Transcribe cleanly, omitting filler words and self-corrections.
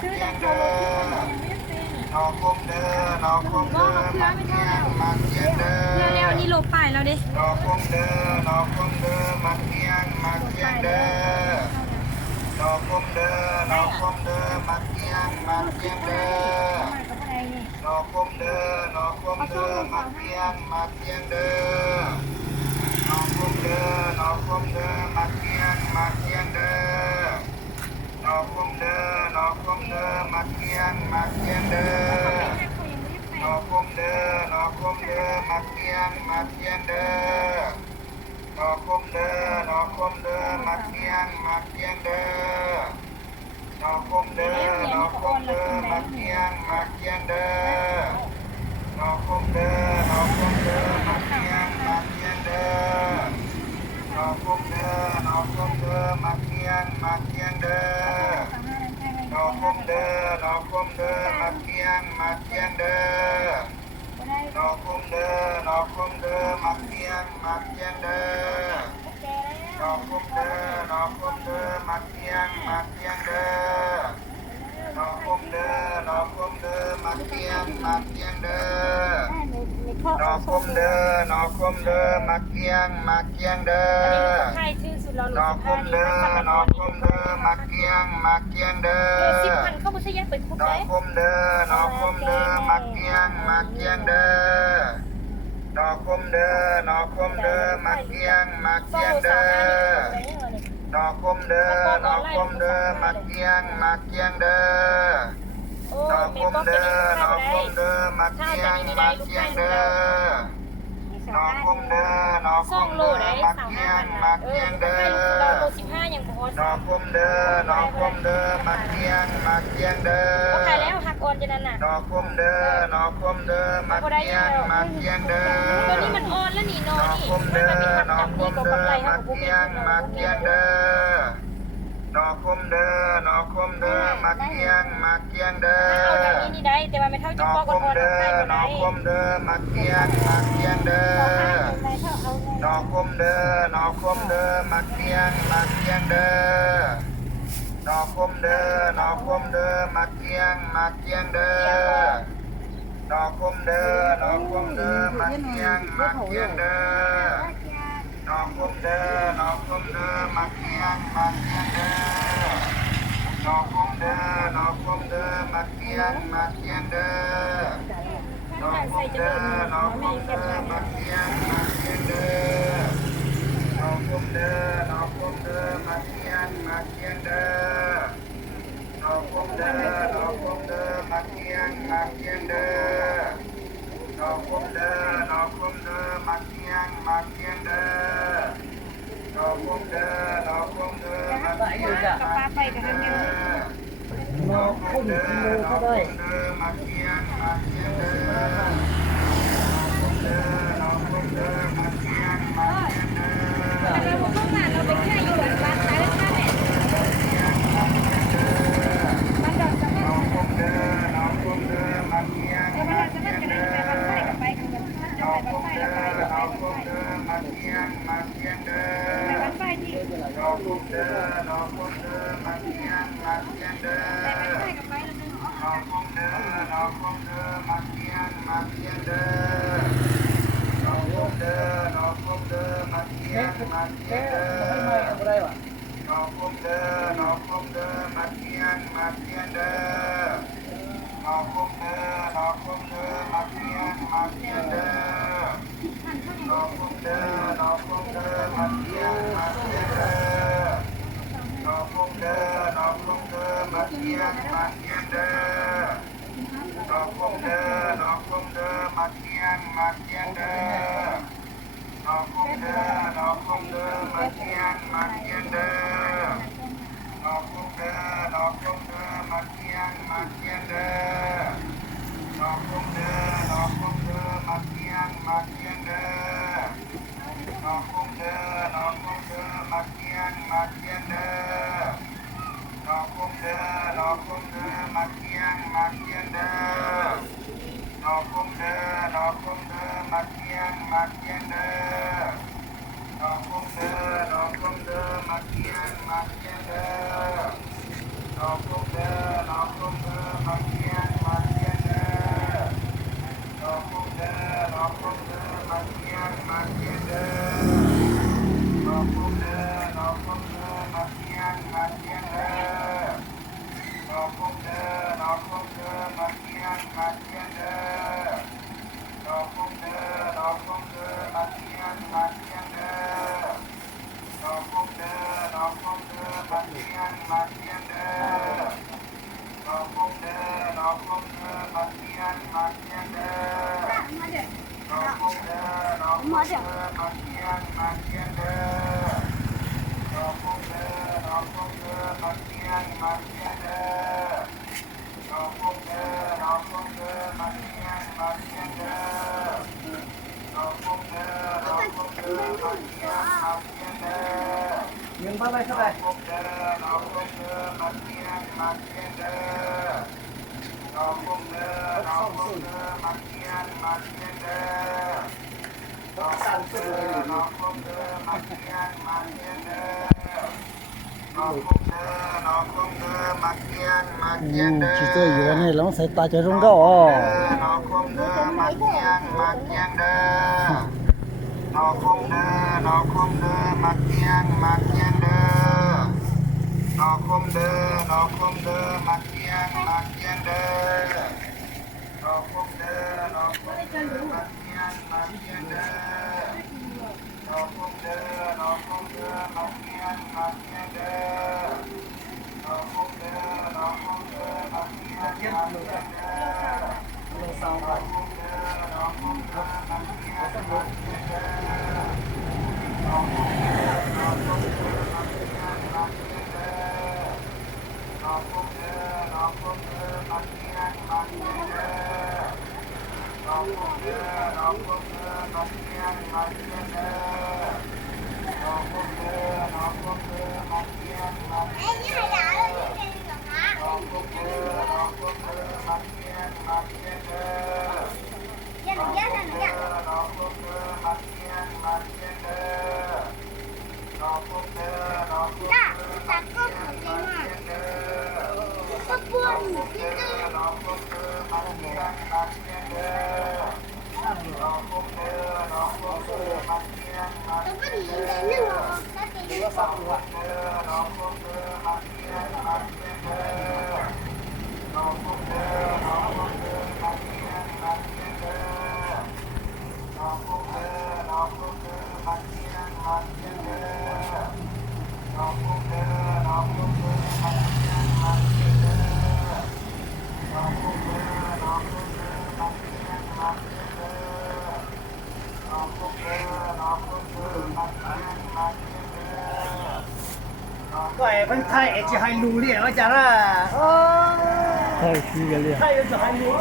เกียงเด้อนอคุมเด้อนอคุมเด้อมาเกียงมาเกียงเด้อแล้วนี่โลป้ายแล้วดิ นอคุมเด้อนอคุมเด้อมาเกียงมาเกียงเด้อนอคุมเด้อนอคุมเด้อมาเกียงมาเกียงเด้อนอคุมเด้อนอคุมเด้อมาเกียงมาเกียงเด้อนอคุมเด้อนอคุมเด้อมาเกียงมาเกียงเด้อนอคุมเด้อนอคุมเด้อมาเกียงมาเกียงเด้อนอคุมเด้อนอคุมเด้อมาเกียงมาเกียงเด้อนอคุมเด้อนอคุมเด้อมาเกียงมาเกียงเด้อนอคุมเด้อนอคุมเด้อมาเกียงมาเกียงเด้อนอคุมเด้อนอคุมเด้อมาเกียงมาเกียงเด้อนอคุมเด้อนอคุมเด้อมาเกียงมาเกียงเด้อนอคุมเด้อนอคุมเด้อมาเกียงมาเกียงเด้อนอคุมเด้อนอคุมเด้อมาเกียงมาเกียงเด้อนอคุมเด้อนอคุมเด้อมาเกียงมาเกียงเด้อนอคุมเด้อนอคุมเด้อมาเกียงมาเกียงเด้อนอคุมเด้อนอคุมเด้อมาเกียงมาเกียงเด้อ ใช่ชื่อสุดเรา นอคุมเด้อนอคุมเด้อมาเกียงมาเกียงเด้อ 10,000เข้าบ่ใช่ยังไปคุก นอ ได้ คุมเด้อนอคุมเด้อมาเกียงมาเกียงเด้อนอคุมเด้อนอคุมเด้อมาเกียงมาเกียงเด้อนอคุมเด้อนอคุมเด้อมาเกียงมาเกียงเด้อนอคุมเด้อนอคุมเด้อมาเกียงมาเกียงเด้อนอคุมเด้อนอคุมเด้อมาเกียงมาเกียงเด้อ เราโล15ยังบ่ฮอด นอคุมเด้อนอคุมเด้อมาเกียงมาเกียงเด้อ บ่ขายแล้วหักออนจะนั่นน่ะ นอคุมเด้อนอคุมเด้อมาเกียงมาเกียงเด้อ ตัวนี้มันออนแล้วนี่นอน อ นี่ คุม มัน เด้อ เป็น นอ จำ คุ ดี ม กว่า เด้ กำไร อ เฮา มา บ่ เกี มี ยงมาเกียงเด้อนอคุมเด้อนอคุมเด้อมาเกียงมาเกียงเด้อ เอาจากนี้นี่ได้แต่ว่าไม่เท่าน จะ อ ปอก คุ อ ม อน เด้อ ได้บ่ น ได้ อคุมเด้อมาเกียงมาเกียงเด้อนอคุมเด้อนอคุมเด้อมาเกียงมาเกียงเด้อนอคุมเด้อนอคุมเด้อมาเกียงมาเกียงเด้อนอคุมเด้อนอคุมเด้อมาเกียงมาเกียงเด้อนอคุมเด้อนอคุมเด้อมาเกียงมาเกียงเด้อนอคุมเด้อนอคุมเด้อมาเกียงมาเกียงเด้อนอคุมเด้อนอคุมเด้อมาเกียงมาเกียงเด้อนอคุมเด้อนอคุมเด้อมาเกียงมาเกียงเด้อนอคุมเด้อนอคุมเด้อมาเกียงมาเกียงเด้อนอคุมเด้อนอคุมเด้อมาเกียงมาเกียงเด้อนอคุมเด้อนอคุมเด้อมาเกียงมาเกียงเด้อนอคุมเด้อนอคุมเด้อมาเกียงมาเกียงเด้อนอคุมเด้อนอคุมเด้อมาเกียงมาเกียงเด้อ เราบ่เข้ามาเราไปแค่อยู่บ้านร้านขายแล้วค่าแม่บ้านดอนสะพาน นอคุมเด้อนอคุมเด้อมาเกียง แต่ว่า มา เราจะ เกี มั ย น ง จะได้ เด้อ ไปบ้านไฟกับไปกันจะ นอ ไป คุ บ้าน ม ไฟ เด้ แล้ว อ ไป นอ กับ คุม ไป เด้อมาเกียงมาเกียงเด้ ไป อ บ้านไฟที่ นอคุมเด้อนอคุมเด้อมาเกียงมาเกียงเด้อ ไปบ้านไฟกับไปแล้วนึง นอคุมเด้อนอคุมเด้อมาเกียงมาเกียงเด้อนอคุมเด้อนอคุมเด้อมาเกียงมาเกียงเด้อนอคุมเด้อนอคุมเด้อมาเกียงมาเกียงเด้อนอคุมเด้อนอคุมเด้อมาเกียงมาเกียงเด้อนอคุมเด้อนอคุมเด้อมาเกียงมาเกียงเด้อนอคุมเด้อนอคุมเด้อมาเกียงมาเกียงเด้อนอคุมเด้อนอคุมเด้อมาเกียงมาเกียงเด้อนอคุมเด้อนอคุมเด้อมาเกียงมาเกียงเด้อนอคุมเด้อนอคุมเด้อมาเกียงมาเกียงเด้อนอคุมเด้อนอคุมเด้อมาเกียงมาเกียงเด้อนอคุมเด้อนอคุมเด้อมาเกียงมาเกียงเด้อนอคุมเด้อนอคุมเด้อมาเกียงมาเกียงเด้อนอคุมเด้อนอคุมเด้อมาเกียงมาเกียงเด้อนอคุมเด้อนอคุมเด้อมาเกียงมาเกียงเด้อนอคุมเด้อนอคุม เทียงมาเทียงเด้อนอคมเด้อนอคมเด้อมาเทียงมาเทียงเด้อนอคมเด้อนอคมเด้อมาเทียงมาเทียงเด้อนอคมเด้อนอคมเด้อมาเทียงมาเทียงเด้อนอคมเด้อนอคมเด้อมาเทียงมาเทียงเด้อนอคมเด้อนอคมเด้อมาเทียงมาเทียงเด้อนอคมเด้อนอคมเด้อมาเทียงมาเทียงเด้อ เงินบ้านไรเท่าไหร่ นอคมเด้อนอคมเด้อมาเทียงมาเทียงเด้อนอคมเด้อนอคมเด้อมาเทียงมาเทียงเด้อนอคมเด้อนอคมเด้อมาเทียงมาเทียงเด้อนอคมเด้อนอคมเด้อมาเทียงมาเทียงเด้อ chỉ tôi vừa này lắm sẽ ta cho rung đó นอคมเด้อมาเทียงมาเทียงเด้อนอคมเด้อนอคมเด้อมาเทียงมาเทียงเด้อนอคมเด้อนอคมเด้อมาเทียงมาเทียงเด้อนอคมเด้อนอคมเด้อมาเทียงมาเทียงเด้อนอคมเด้อนอคมเด้อมาเทียงมาเทียงเด้อนอคมเด้อนอคมเด้อมาเทียงมาเทียงเด้อ เราสาวไป ก็ไอ้พันไทยไอ้จะให้รู้เนี่ยว่าจะละโอ้ 太虚个练。ไทยจะให้รู้